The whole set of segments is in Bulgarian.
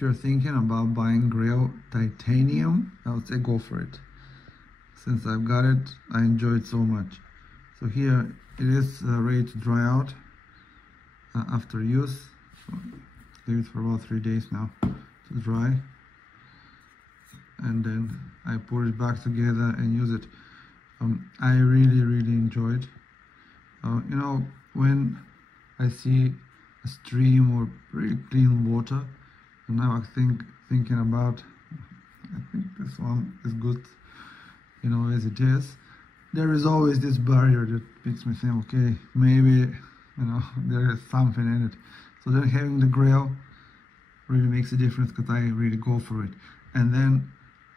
if you're thinking about buying grill titanium, I would say go for it. Since I've got it, I enjoy it so much. So here it is ready to dry out after use. So leave it for about 3 days now to dry, and then I put it back together and use it. I really enjoyed. You know, when I see a stream or really clean water, and now I thinking about, I think this one is good, you know, as it is. There is always this barrier that makes me think, okay, maybe, you know, there is something in it. So then having the grill really makes a difference, because I really go for it. And then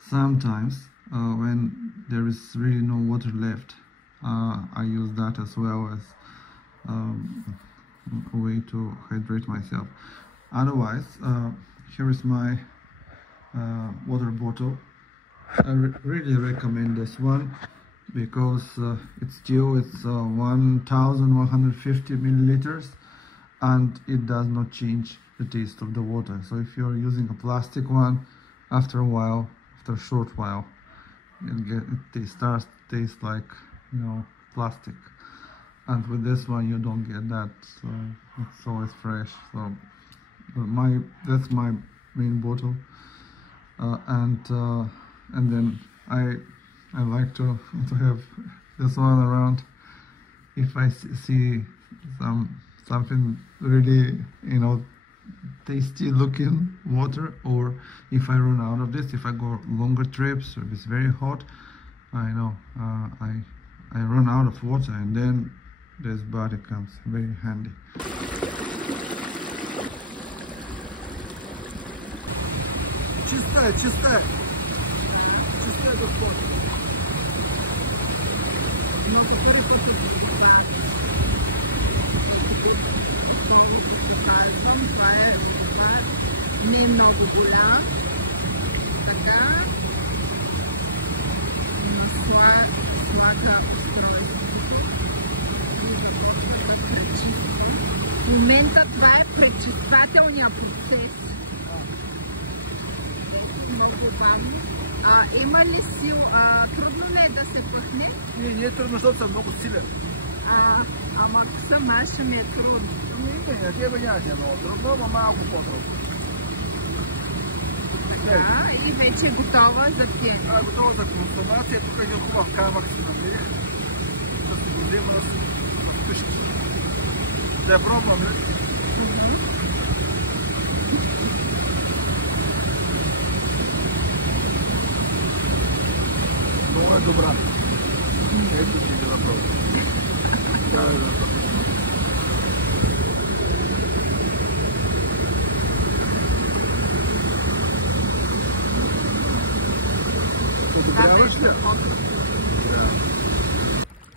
sometimes when there is really no water left, I use that as well as a way to hydrate myself. Otherwise, here is my water bottle. I really recommend this one, because it's 1150 milliliters, and it does not change the taste of the water. So if you're using a plastic one, after a short while, it starts to taste like, you know, plastic. And with this one you don't get that. So it's always fresh. So that's my main bottle, and then I like to have this one around if I see something really, you know, tasty looking water, or if I run out of this, if I go longer trips, or if it's very hot, I know I run out of water, and then this body comes very handy. Чистая, господ. Но теперь это това не е много голям, така смака устройството и започва да пречиства. В момента това е пречиствателния процес. Много бавно. Има ли сил? Трудно ли е да се пъхне? Не е трудно, защото съм много силен. Ама ако съм аз, ще ми е трудно. Не, тебе няма да е много трудно, ама малко по-трудно. Да, и вече е готова за пиене. Готова за консумация. Тук е един хубав камък си намерих, да си го взема в къщи. Да я пробваме. Много е добра. Ето си да пробвам. Подобряваш ли? Да.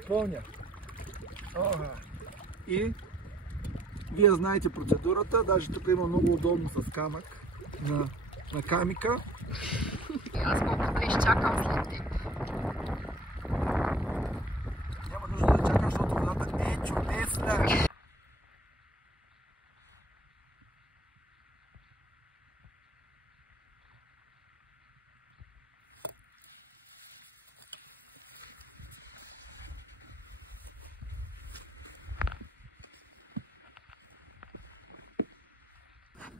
Пълня. И вие знаете процедурата, даже тук има много удобно с камък на камика. Аз мога да изчакам след теб. Няма нужда да чакаш, защото водата е чудесна.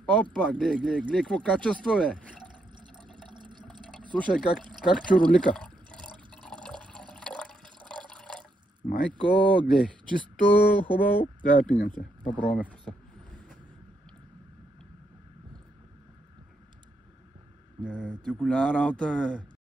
Опа, гледай, какво качество, бе! Слушай как чуролика. Майко, гледай, чисто хубаво. Дай пинем се, попробваме вкуса. Ти голяма работа, бе.